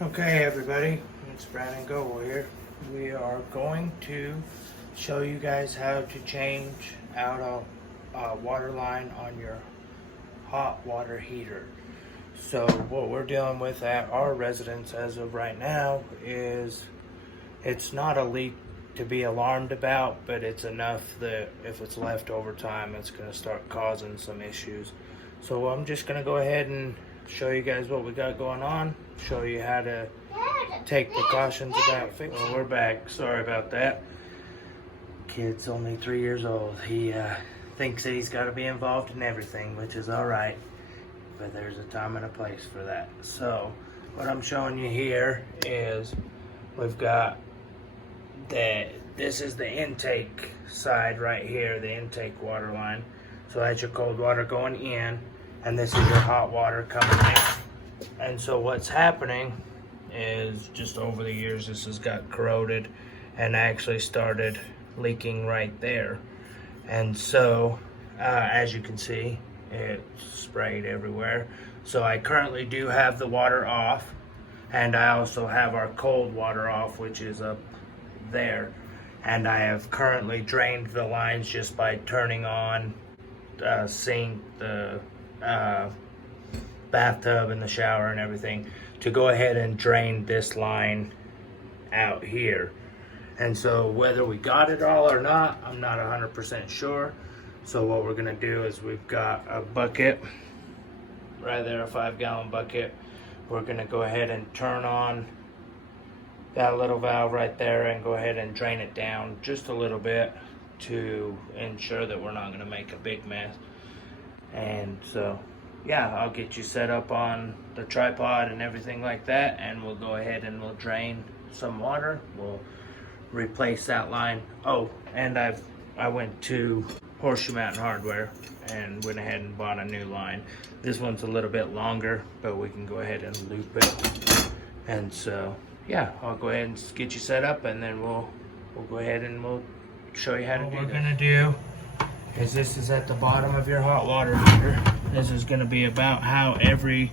Okay everybody, it's Brandon Goble here. We are going to show you guys how to change out a water line on your hot water heater. So what we're dealing with at our residence as of right now is it's not a leak to be alarmed about, but it's enough that if it's left over time, it's going to start causing some issues. So I'm just going to go ahead and show you guys what we got going on, show you how to take precautions about fixing. Well, we're back. Sorry about that. Kid's only 3 years old. He thinks that he's got to be involved in everything, which is all right, but there's a time and a place for that. So what I'm showing you here is we've got this is the intake side right here, the intake water line. So that's your cold water going in, and this is your hot water coming in. And so what's happening is just over the years this has got corroded and actually started leaking right there. And so as you can see, it sprayed everywhere. So I currently do have the water off, and I also have our cold water off, which is up there. And I have currently drained the lines just by turning on sink, the bathtub and the shower and everything to go ahead and drain this line out here. And so whether we got it all or not, I'm not 100% sure. So what we're gonna do is we've got a bucket right there, a 5-gallon bucket. We're gonna go ahead and turn on that little valve right there and go ahead and drain it down just a little bit to ensure that we're not gonna make a big mess. And so yeah, I'll get you set up on the tripod and everything like that, and we'll go ahead and we'll drain some water. We'll replace that line. Oh, and I went to Horseshoe Mountain Hardware and went ahead and bought a new line. This one's a little bit longer, but we can go ahead and loop it. And so yeah, I'll go ahead and get you set up, and then we'll go ahead and we'll show you how to do this. What we're gonna do is this is at the bottom of your hot water heater. This is gonna be about how every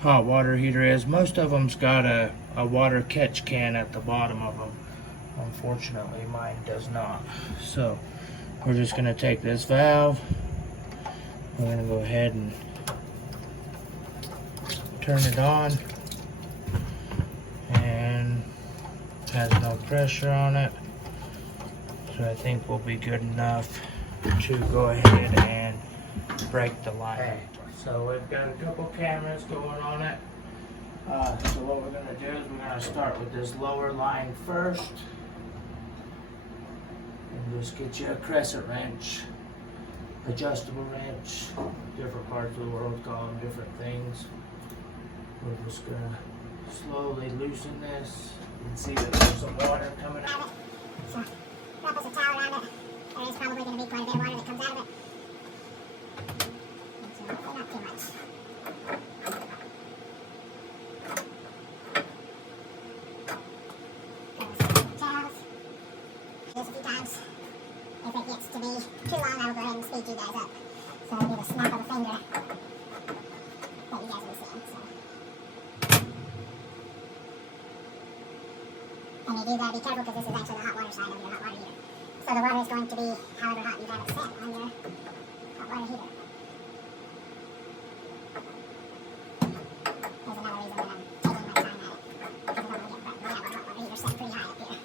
hot water heater is. Most of them's got a water catch can at the bottom of them. Unfortunately, mine does not. So we're just gonna take this valve. We're gonna go ahead and turn it on, and it has no pressure on it. So I think we'll be good enough to go ahead and break the line. Okay. So we've got a couple cameras going on it. So what we're gonna do is we're gonna start with this lower line first. And just get you a crescent wrench, adjustable wrench. Different parts of the world call them different things. We're just gonna slowly loosen this. You can see that there's some water coming out. So wrap us a towel around it. There is probably going to be quite a bit of water that comes out of it. So hopefully not too much. Towels. This a few times. If it gets to be too long, I will go ahead and speed you guys up. So I'll do the snap of a finger. But you guys will see. So. And you do gotta be careful because this is actually the hot water side of your hot water heater. So the water is going to be however hot you have it set on your hot water heater. There's another reason that I'm taking my time at it. Because I don't want to get we have our hot water heater set pretty high up here.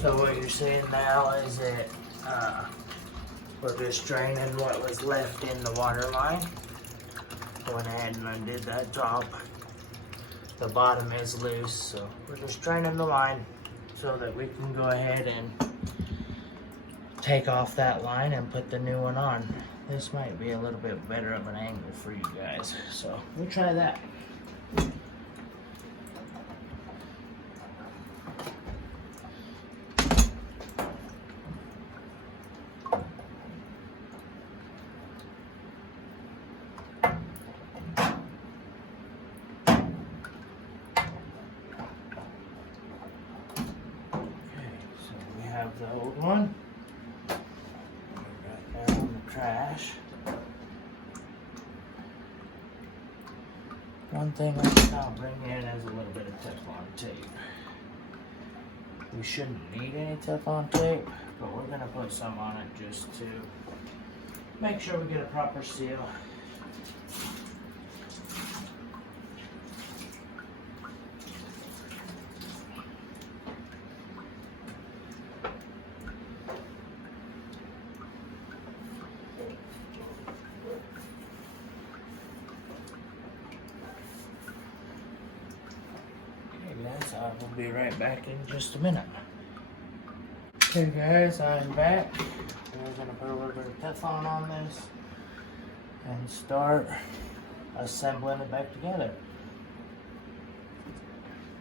So what you're seeing now is that we're just draining what was left in the water line. Went ahead and undid that top. The bottom is loose, so we're just draining the line so that we can go ahead and take off that line and put the new one on. This might be a little bit better of an angle for you guys, so we'll try that. The old one right there on the trash. One thing I'll bring in is a little bit of Teflon tape. We shouldn't need any Teflon tape, but we're gonna put some on it just to make sure we get a proper seal. I will be right back in just a minute. Okay guys, I'm back. We're going to put a little bit of Teflon on this and start assembling it back together.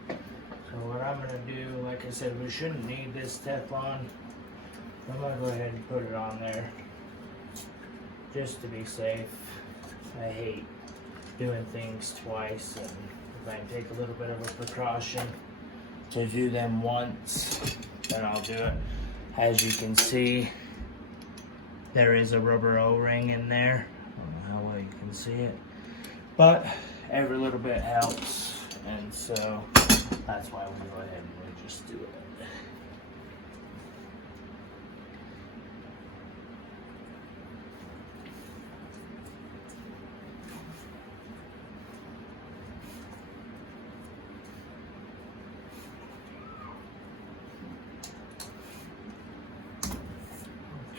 So what I'm going to do, like I said, we shouldn't need this Teflon. I'm going to go ahead and put it on there just to be safe. I hate doing things twice, and if I can take a little bit of a precaution to do them once, then I'll do it. As you can see, there is a rubber O-ring in there. I don't know how well you can see it, but every little bit helps, and so that's why we go ahead and we just do it.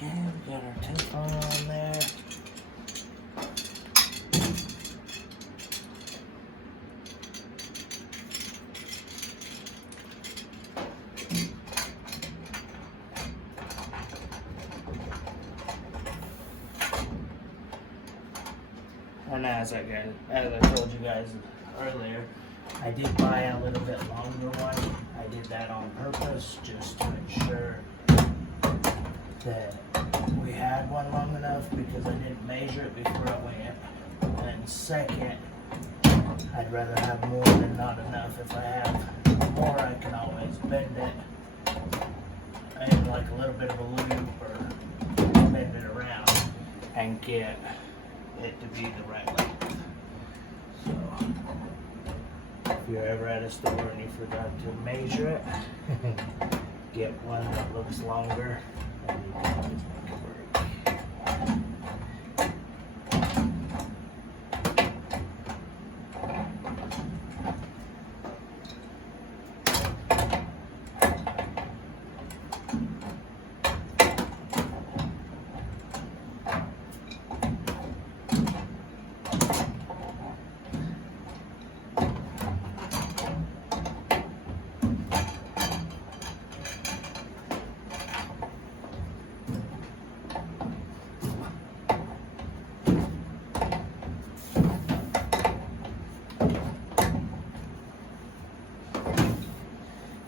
Okay, we got our Teflon on there. And as I told you guys earlier, I did buy a little bit longer one. I did that on purpose just to ensure that we had one long enough, because I didn't measure it before I went. And second, I'd rather have more than not enough. If I have more, I can always bend it in like a little bit of a loop or bend it around and get it to be the right length. So if you're ever at a store and you forgot to measure it, get one that looks longer and you can always make it work.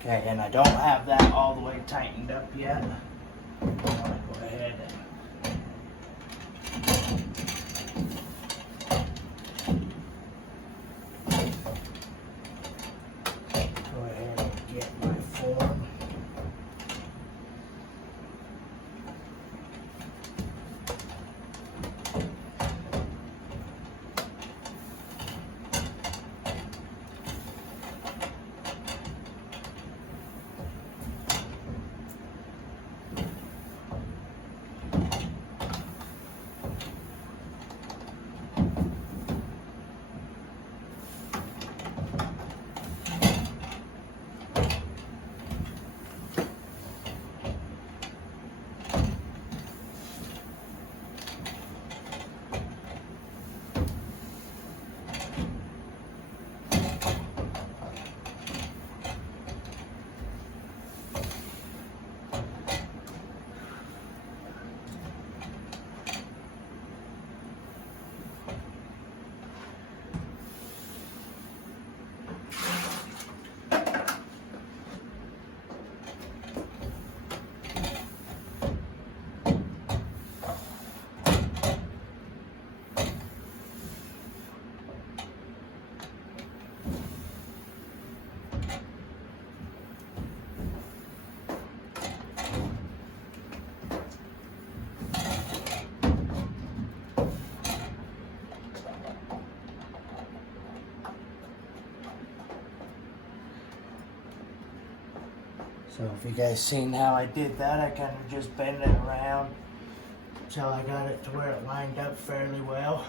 Okay, and I don't have that all the way tightened up yet. I'm going to go ahead and get my form. So if you guys seen how I did that, I kind of just bent it around until I got it to where it lined up fairly well.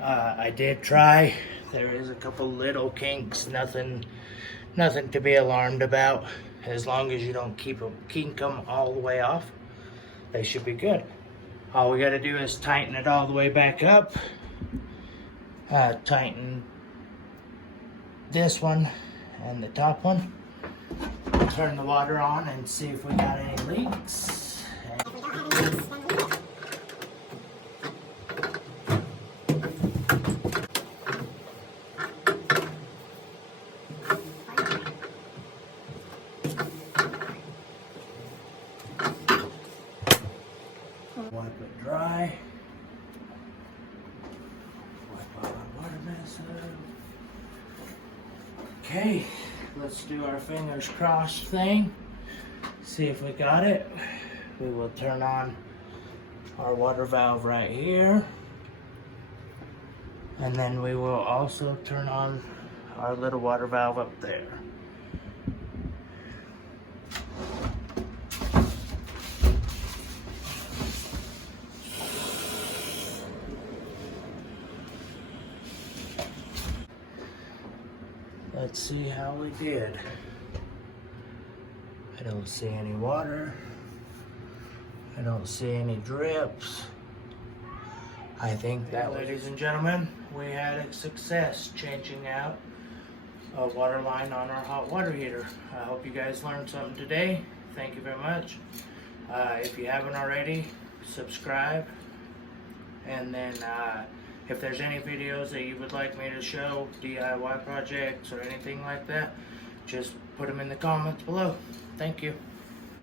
I did try. There is a couple little kinks, nothing to be alarmed about. As long as you don't kink them all the way off, they should be good. All we got to do is tighten it all the way back up. Tighten this one and the top one. Turn the water on and see if we got any leaks. Wipe it dry. Wipe all our water mess up. Okay, let's do our fingers crossed thing. See if we got it. We will turn on our water valve right here. And then we will also turn on our little water valve up there. Let's see how we did. I don't see any water. I don't see any drips. I think that, ladies and gentlemen, we had a success changing out a water line on our hot water heater. I hope you guys learned something today. Thank you very much. If you haven't already, subscribe. And then if there's any videos that you would like me to show, DIY projects or anything like that, just put them in the comments below. Thank you.